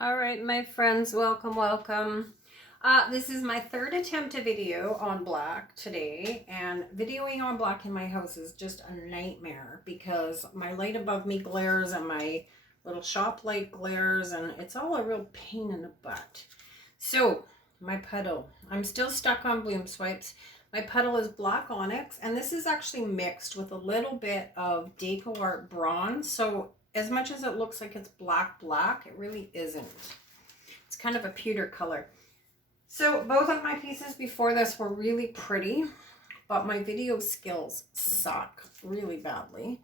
All right, my friends, welcome. This is my third attempt at video on black today, and videoing on black in my house is just a nightmare because my light above me glares and my little shop light glares, and it's all a real pain in the butt. So, my puddle. I'm still stuck on bloom swipes. My puddle is black onyx, and this is actually mixed with a little bit of Deco art bronze. So as much as it looks like it's black, it really isn't. It's kind of a pewter color. So both of my pieces before this were really pretty, but my video skills suck really badly.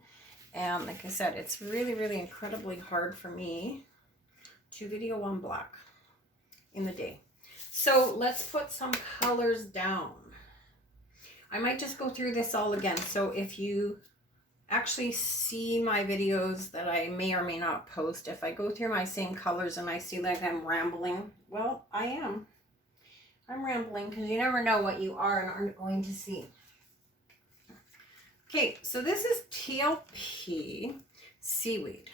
And like I said, it's really incredibly hard for me to video on black in the day. So let's put some colors down. I might just go through this all again. So if you actually see my videos that I may or may not post, if I go through my same colors and I see like I'm rambling, well, I am. I'm rambling because you never know what you are and aren't going to see. Okay, so this is TLP Seaweed.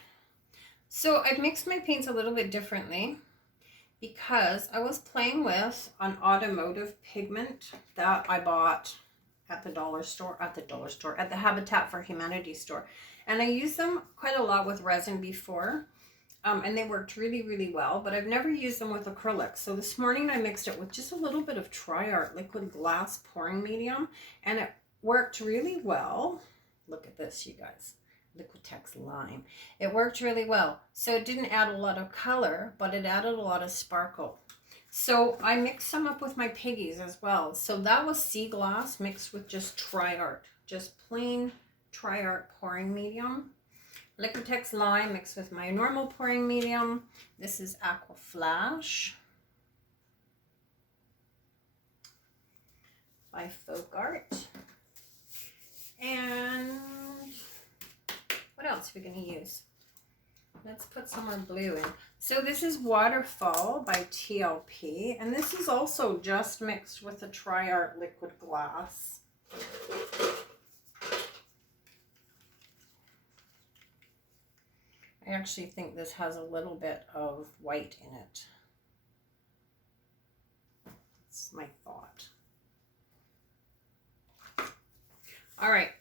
So I've mixed my paints a little bit differently because I was playing with an automotive pigment that I bought at the Habitat for Humanity store. And I used them quite a lot with resin before. And they worked really well, but I've never used them with acrylic. So this morning I mixed it with just a little bit of Tri-Art liquid glass pouring medium, and it worked really well. Look at this, you guys. Liquatex lime. It worked really well. So it didn't add a lot of color, but it added a lot of sparkle. So I mixed some up with my piggies as well. So that was sea glass mixed with just Tri-Art, just plain Tri-Art pouring medium. Liquatex lime mixed with my normal pouring medium. This is Aqua Flash by Folk Art. And what else are we going to use? Let's put some more blue in. So this is Waterfall by TLP, and this is also just mixed with the Tri-Art liquid glass. I actually think this has a little bit of white in it. That's my thought. All right,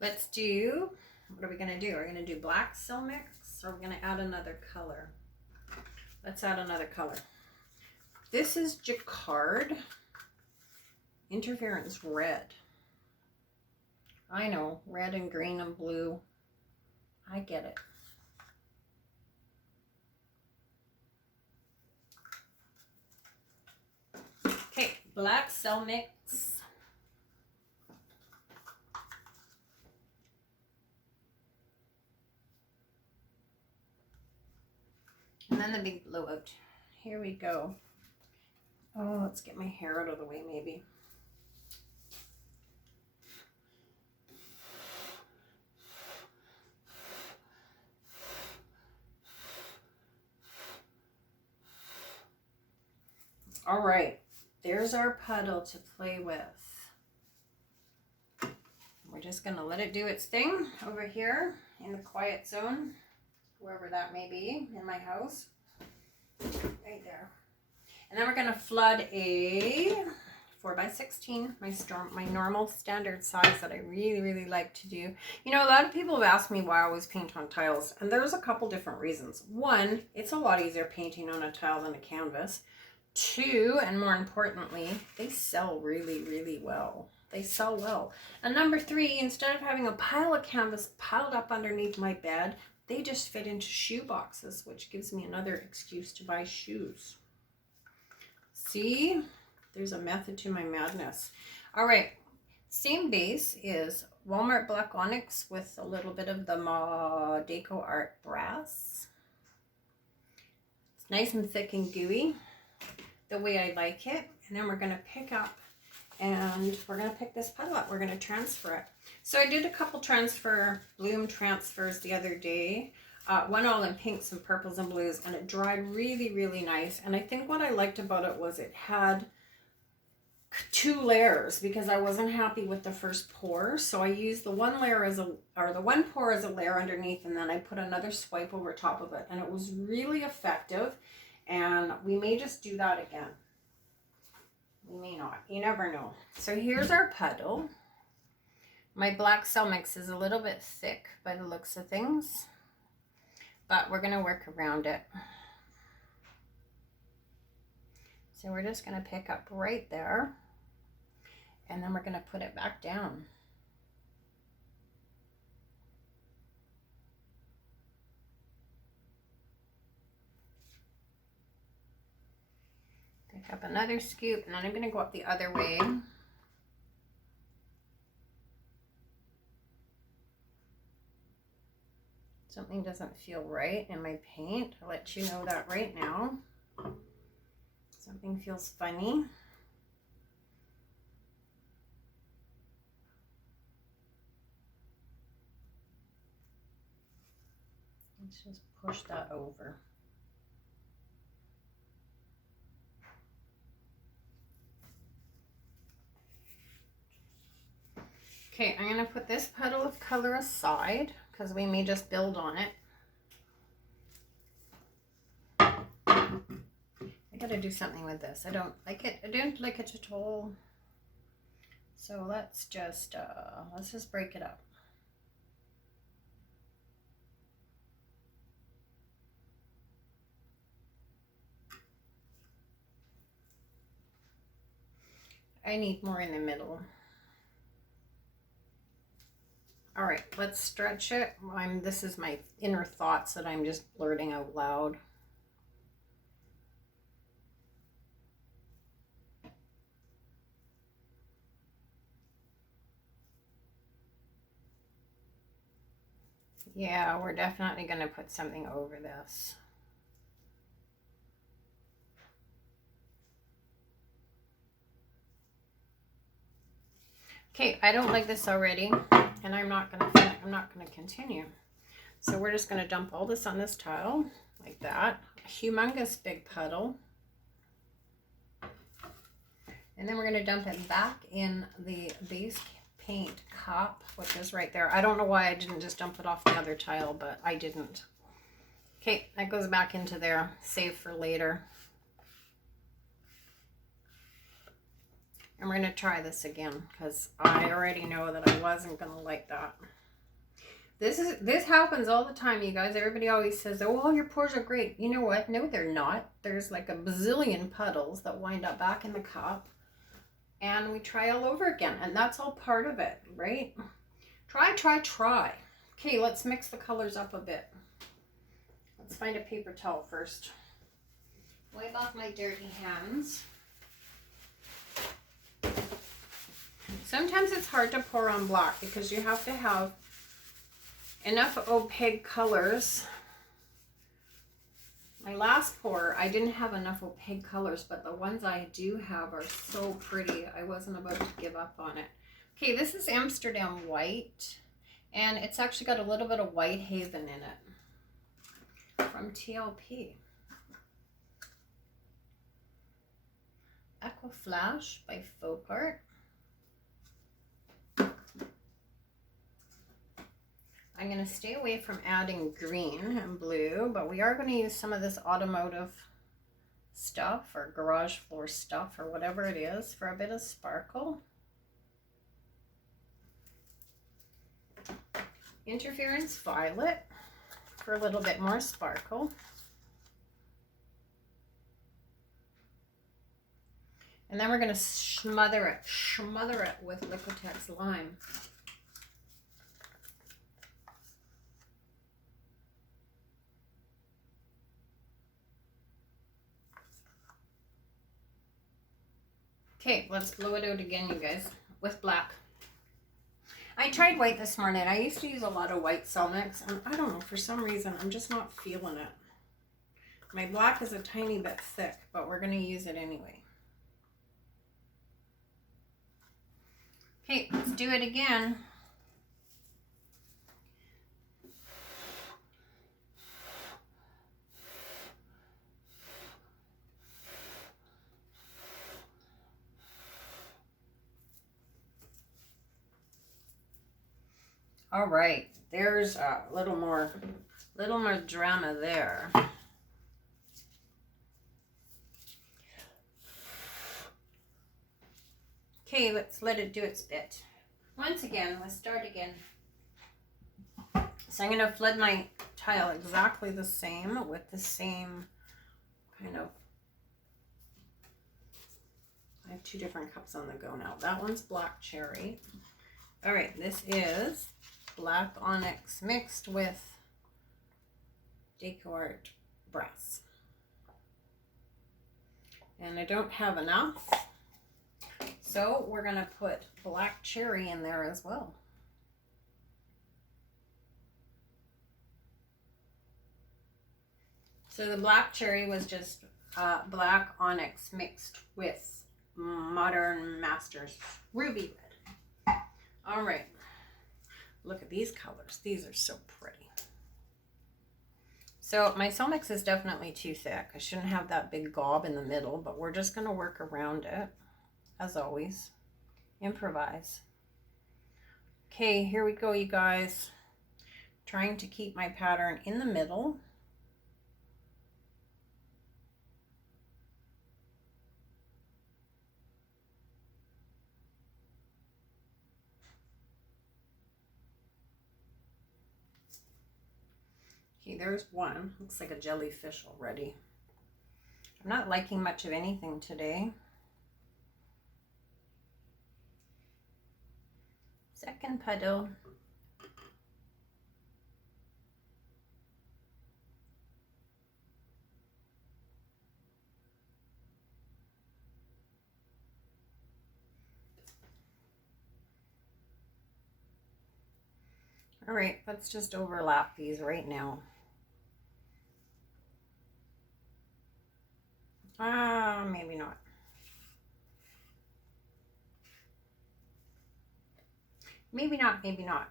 let's do, what are we gonna do? We're gonna do black cell mix, or we're gonna add another color. Let's add another color. This is Jacquard Interference Red. I know, red and green and blue. I get it. Okay, black cell mix. And then the big blowout. Here we go. Oh, let's get my hair out of the way maybe. All right, there's our puddle to play with. We're just gonna let it do its thing over here in the quiet zone, wherever that may be in my house. Right there. And then we're gonna flood a 4x16, my normal standard size that I really like to do. You know, a lot of people have asked me why I always paint on tiles, and there's a couple different reasons. One, it's a lot easier painting on a tile than a canvas. Two, and more importantly, they sell really well. They sell well. And number three, instead of having a pile of canvas piled up underneath my bed, they just fit into shoe boxes, which gives me another excuse to buy shoes. See, there's a method to my madness. All right, same base is Walmart Black Onyx with a little bit of the Deco Art Brass. It's nice and thick and gooey, the way I like it. And then we're gonna pick up, and we're gonna pick this puddle up. We're gonna transfer it. So I did a couple bloom transfers the other day. One all in pinks and purples and blues, and it dried really nice. And I think what I liked about it was it had 2 layers because I wasn't happy with the first pour. So I used the one layer as a, or the one pour as a layer underneath, and then I put another swipe over top of it, and it was really effective. And we may just do that again. We may not. You never know. So here's our puddle. My black cell mix is a little bit thick by the looks of things, but we're going to work around it. So we're just going to pick up right there, and then we're going to put it back down. Pick up another scoop, and then I'm going to go up the other way. Something doesn't feel right in my paint. I'll let you know that right now. Something feels funny. Let's just push that over. Okay, I'm going to put this puddle of color aside because we may just build on it. I got to do something with this. I don't like it. I don't like it at all. So let's just break it up. I need more in the middle. All right, let's stretch it. This is my inner thoughts that I'm just blurting out loud. Yeah, we're definitely going to put something over this. Okay, I don't like this already, and I'm not going to continue. So we're just going to dump all this on this tile like that. A humongous big puddle. And then we're going to dump it back in the base paint cup, which is right there. I don't know why I didn't just dump it off the other tile, but I didn't. Okay, that goes back into there, save for later. And we're going to try this again because I already know that I wasn't going to like that. This happens all the time, you guys. Everybody always says, oh, well, your pours are great. You know what? No, they're not. There's like a bazillion puddles that wind up back in the cup. And we try all over again. And that's all part of it, right? Try, try, try. Okay, let's mix the colors up a bit. Let's find a paper towel first. Wipe off my dirty hands. Sometimes it's hard to pour on black because you have to have enough opaque colors. My last pour, I didn't have enough opaque colors, but the ones I do have are so pretty. I wasn't about to give up on it. Okay, this is Amsterdam white, and it's actually got a little bit of Whitehaven in it from TLP. Aqua Flash by Folk Art. I'm going to stay away from adding green and blue, but we are going to use some of this automotive stuff or garage floor stuff or whatever it is for a bit of sparkle. Interference violet for a little bit more sparkle. And then we're going to smother it with Liquatex lime. Okay, let's blow it out again, you guys, with black. I tried white this morning. I used to use a lot of white cell mix, and I don't know, for some reason, I'm just not feeling it. My black is a tiny bit thick, but we're going to use it anyway. Okay, let's do it again. All right, there's a little more drama there. Okay, let's let it do its bit. Once again, let's start again. So I'm going to flood my tile exactly the same with the same kind of, I have 2 different cups on the go now. That one's black cherry. All right, this is black onyx mixed with Deco brass. And I don't have enough, so we're going to put black cherry in there as well. So the black cherry was just black onyx mixed with Modern Masters ruby red. All right, look at these colors. These are so pretty. So my cell mix is definitely too thick. I shouldn't have that big gob in the middle, but we're just going to work around it, as always. Improvise. Okay, here we go, you guys. Trying to keep my pattern in the middle. Okay, there's one. Looks like a jellyfish already. I'm not liking much of anything today. Second puddle. All right, let's just overlap these right now. Maybe not. Maybe not, maybe not.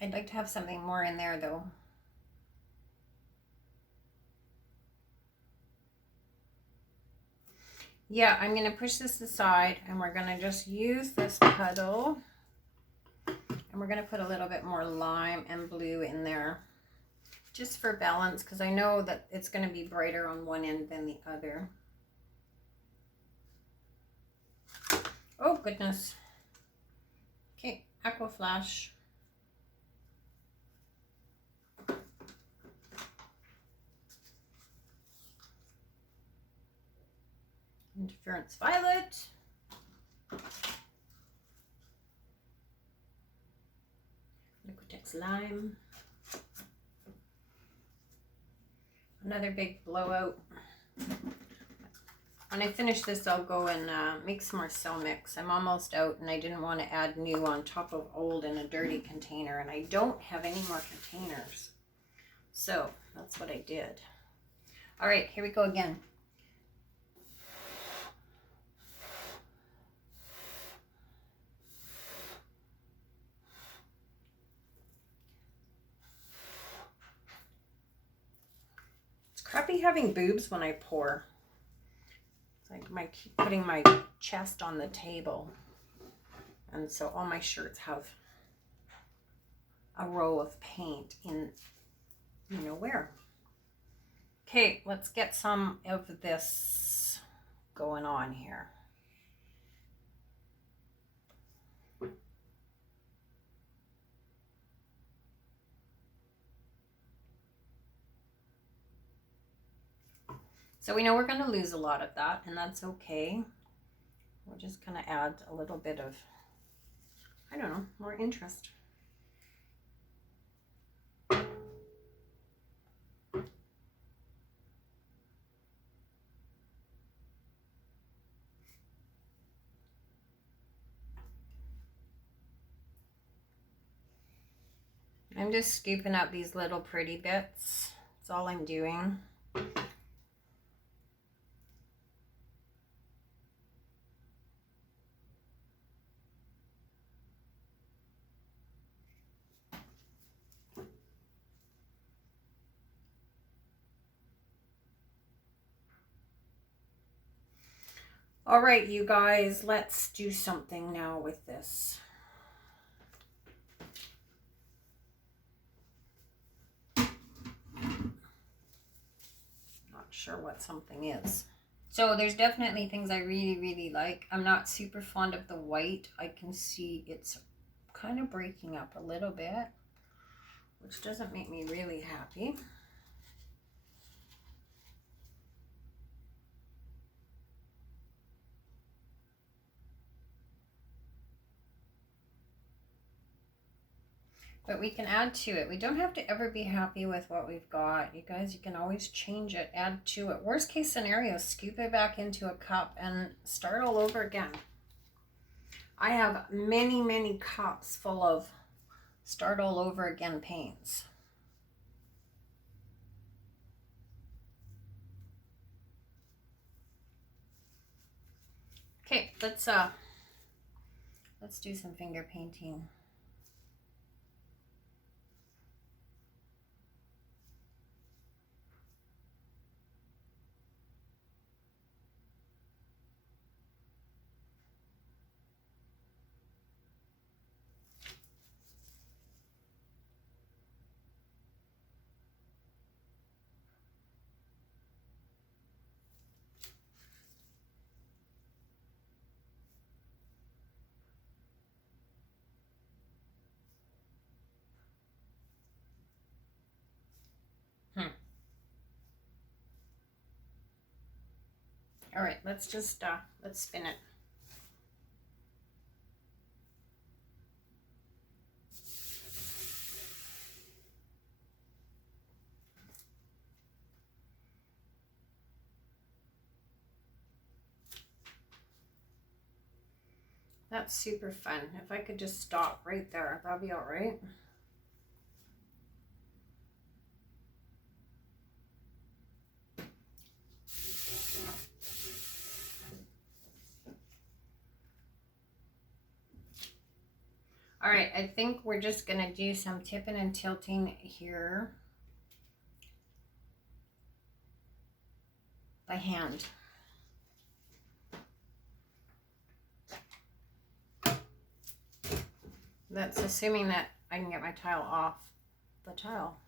I'd like to have something more in there though. Yeah, I'm going to push this aside and we're going to just use this puddle. And we're going to put a little bit more lime and blue in there. Just for balance, because I know that it's going to be brighter on one end than the other. Oh, goodness. Okay, aqua flash. Interference violet. Liquatex lime. Another big blowout. When I finish this, I'll go and make some more cell mix. I'm almost out and I didn't want to add new on top of old in a dirty container, and I don't have any more containers. So that's what I did. All right, here we go again. It's crappy having boobs when I pour. It's like I keep putting my chest on the table. And so all my shirts have a row of paint in you know where. Okay, let's get some of this going on here. So we know we're going to lose a lot of that, and that's okay. We're just going to add a little bit of, I don't know, more interest. I'm just scooping up these little pretty bits. That's all I'm doing. All right, you guys, let's do something now with this. Not sure what something is. So there's definitely things I really, really like. I'm not super fond of the white. I can see it's kind of breaking up a little bit, which doesn't make me really happy. But we can add to it. We don't have to ever be happy with what we've got. You guys, you can always change it, add to it. Worst case scenario, scoop it back into a cup and start all over again. I have many, many cups full of start all over again paints. Okay, let's do some finger painting. All right, let's just let's spin it. That's super fun. If I could just stop right there, that'd be all right. All right, I think we're just gonna do some tipping and tilting here by hand. That's assuming that I can get my tile off the tile.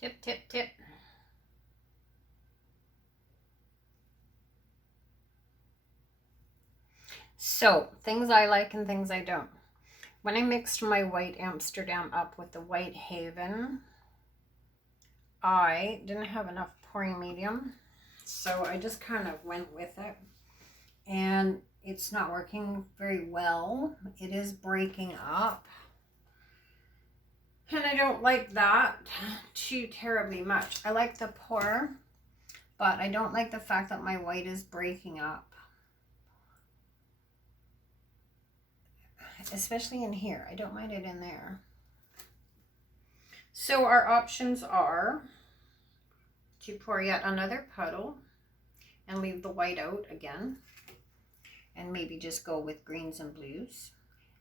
Tip, tip, tip. So, things I like and things I don't. When I mixed my white Amsterdam up with the Whitehaven, I didn't have enough pouring medium, so I just kind of went with it. And it's not working very well. It is breaking up. And I don't like that too terribly much. I like the pour, but I don't like the fact that my white is breaking up. Especially in here. I don't mind it in there. So our options are to pour yet another puddle and leave the white out again. And maybe just go with greens and blues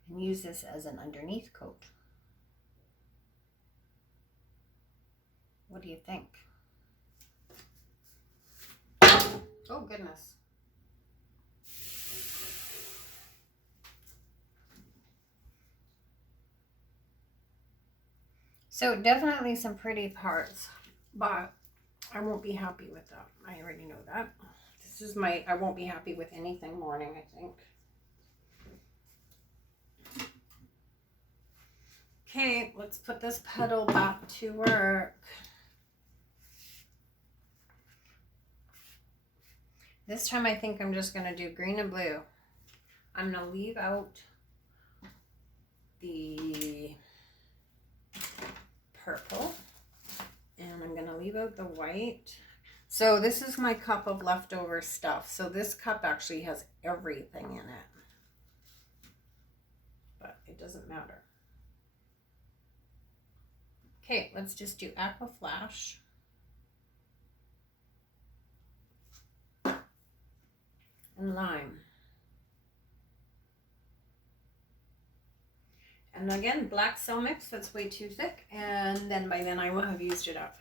and use this as an underneath coat. What do you think? Oh, goodness. So definitely some pretty parts, but I won't be happy with that. I already know that. This is my, I won't be happy with anything morning, I think. Okay, let's put this puddle back to work. This time I think I'm just going to do green and blue. I'm going to leave out the purple, and I'm going to leave out the white. So this is my cup of leftover stuff. So this cup actually has everything in it, but it doesn't matter. Okay, let's just do Aqua Flash. And lime. And again, black cell mix, that's way too thick. And then by then I will have used it up.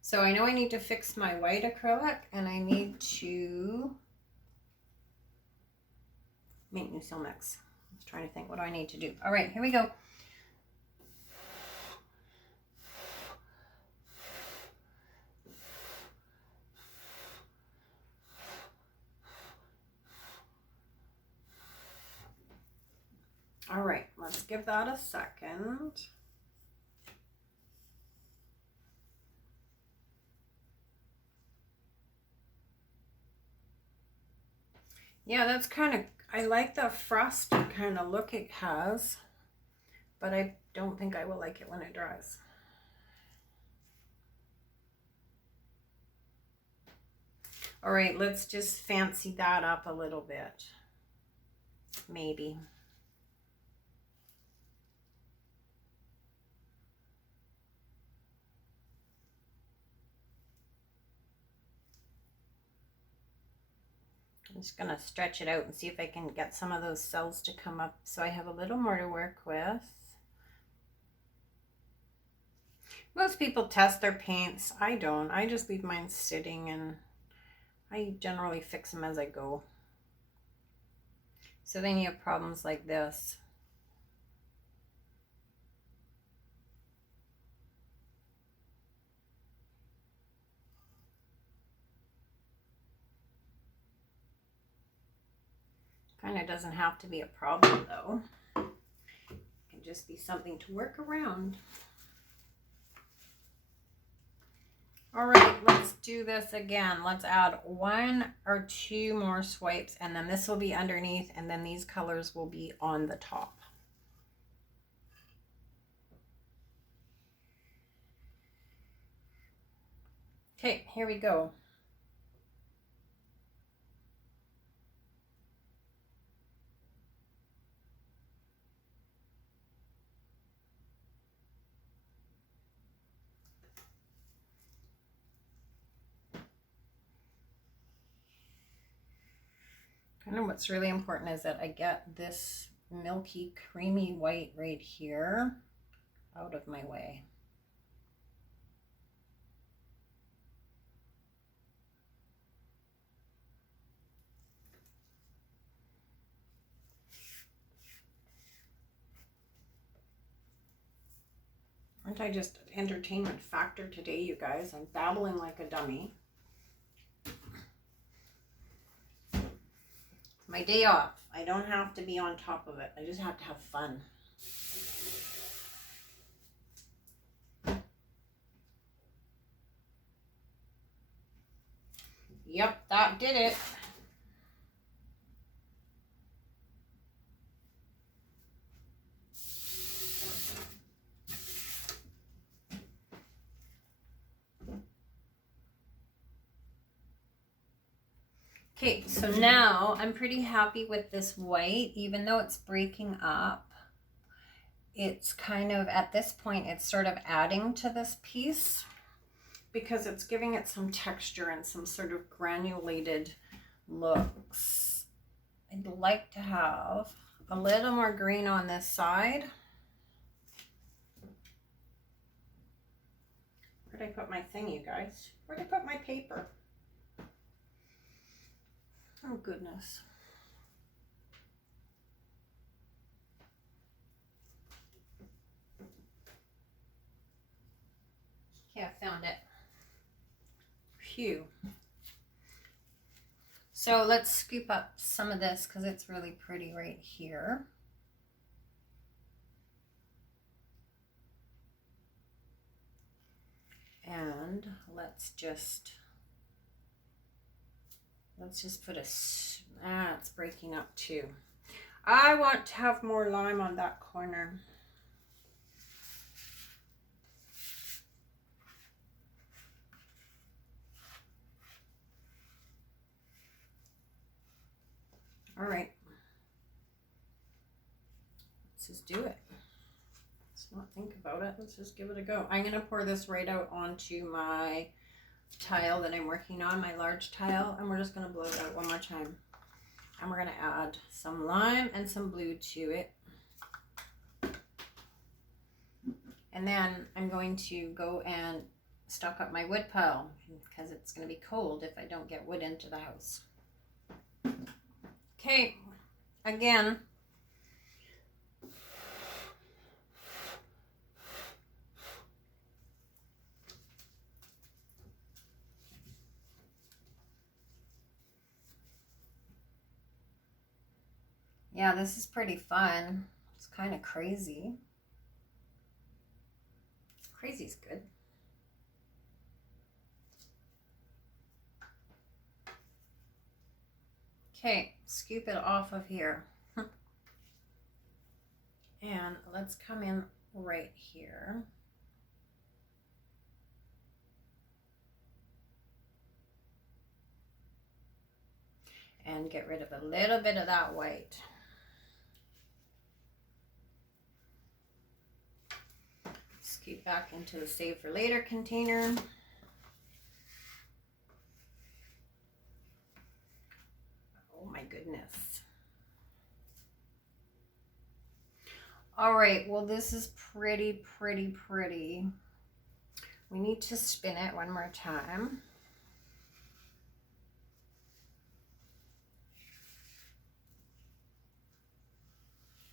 So I know I need to fix my white acrylic, and I need to make new cell mix. I was trying to think, what do I need to do? All right, here we go. All right, let's give that a second. Yeah, that's kind of, I like the frosty kind of look it has, but I don't think I will like it when it dries. All right, let's just fancy that up a little bit, maybe. I'm just going to stretch it out and see if I can get some of those cells to come up so I have a little more to work with. Most people test their paints. I don't. I just leave mine sitting, and I generally fix them as I go. So then you have problems like this. Kind of doesn't have to be a problem though. It can just be something to work around. All right, let's do this again. Let's add 1 or 2 more swipes, and then this will be underneath, and then these colors will be on the top. Okay, here we go. Kind of what's really important is that I get this milky, creamy white right here out of my way. Aren't I just entertainment factor today, you guys? I'm babbling like a dummy. My day off. I don't have to be on top of it. I just have to have fun. Yep, that did it. Okay, so now I'm pretty happy with this white, even though it's breaking up. It's kind of, at this point, it's sort of adding to this piece because it's giving it some texture and some sort of granulated looks. I'd like to have a little more green on this side. Where'd I put my thing, you guys? Where'd I put my paper? Oh, goodness. Okay, I found it. Phew. So let's scoop up some of this because it's really pretty right here. And let's just Let's just put it's breaking up too. I want to have more lime on that corner. All right. Let's just do it. Let's not think about it. Let's just give it a go. I'm going to pour this right out onto my tile that I'm working on, my large tile, and we're just going to blow it out one more time. And we're going to add some lime and some blue to it. And then I'm going to go and stock up my wood pile because it's going to be cold if I don't get wood into the house. Okay, again, yeah, this is pretty fun. It's kind of crazy. Crazy's good. Okay, scoop it off of here. And let's come in right here. And get rid of a little bit of that white. Scoop back into the save for later container. Oh my goodness. All right, well, this is pretty. We need to spin it one more time.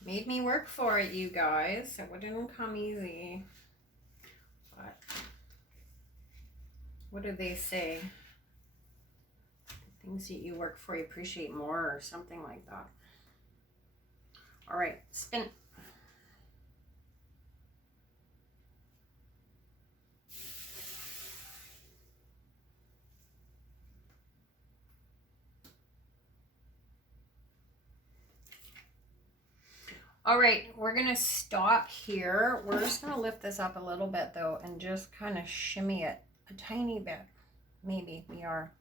Made me work for it, you guys. It wouldn't come easy. But what do they say? Things that you work for, you appreciate more, or something like that. All right, spin. All right, we're gonna stop here. We're just gonna lift this up a little bit though and just kind of shimmy it a tiny bit. Maybe we are.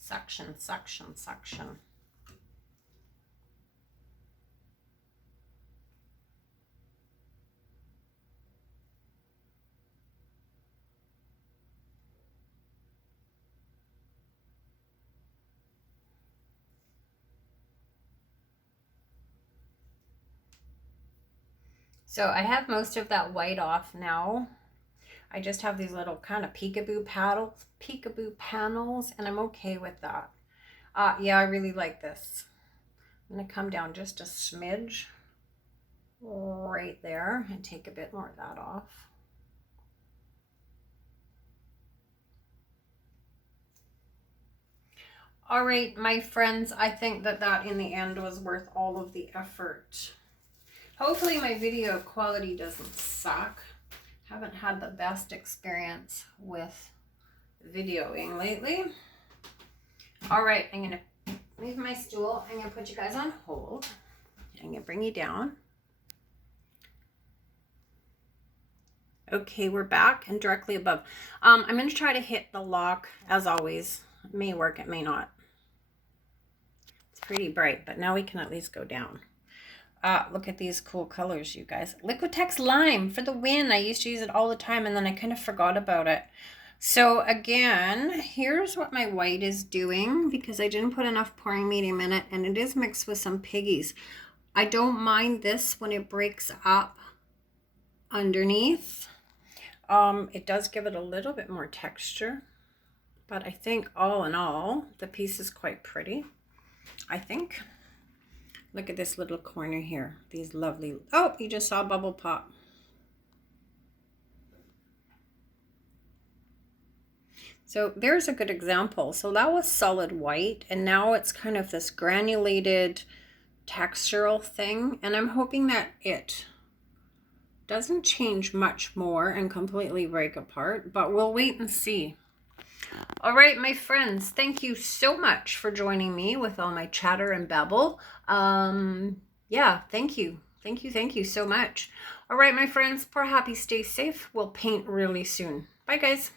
Suction, suction, suction. So I have most of that white off now. I just have these little kind of peekaboo panels, and I'm okay with that. Yeah, I really like this. I'm gonna come down just a smidge right there and take a bit more of that off. All right, my friends, I think that in the end was worth all of the effort. Hopefully my video quality doesn't suck. Haven't had the best experience with videoing lately. All right, I'm gonna move my stool. I'm gonna put you guys on hold. I'm gonna bring you down. Okay, we're back and directly above. I'm gonna try to hit the lock as always. It may work, it may not. It's pretty bright, but now we can at least go down. Look at these cool colors, you guys. Liquatex Lime for the win. I used to use it all the time and then I kind of forgot about it. So again, here's what my white is doing because I didn't put enough pouring medium in it, and it is mixed with some piggies. I don't mind this when it breaks up underneath. It does give it a little bit more texture, but I think all in all, the piece is quite pretty, I think. Look at this little corner here. These lovely, oh, you just saw a bubble pop. So there's a good example. So that was solid white, and now it's kind of this granulated textural thing, and I'm hoping that it doesn't change much more and completely break apart, but we'll wait and see. All right, my friends, thank you so much for joining me with all my chatter and babble. Yeah, thank you. Thank you so much. All right, my friends, pour happy, stay safe. We'll paint really soon. Bye, guys.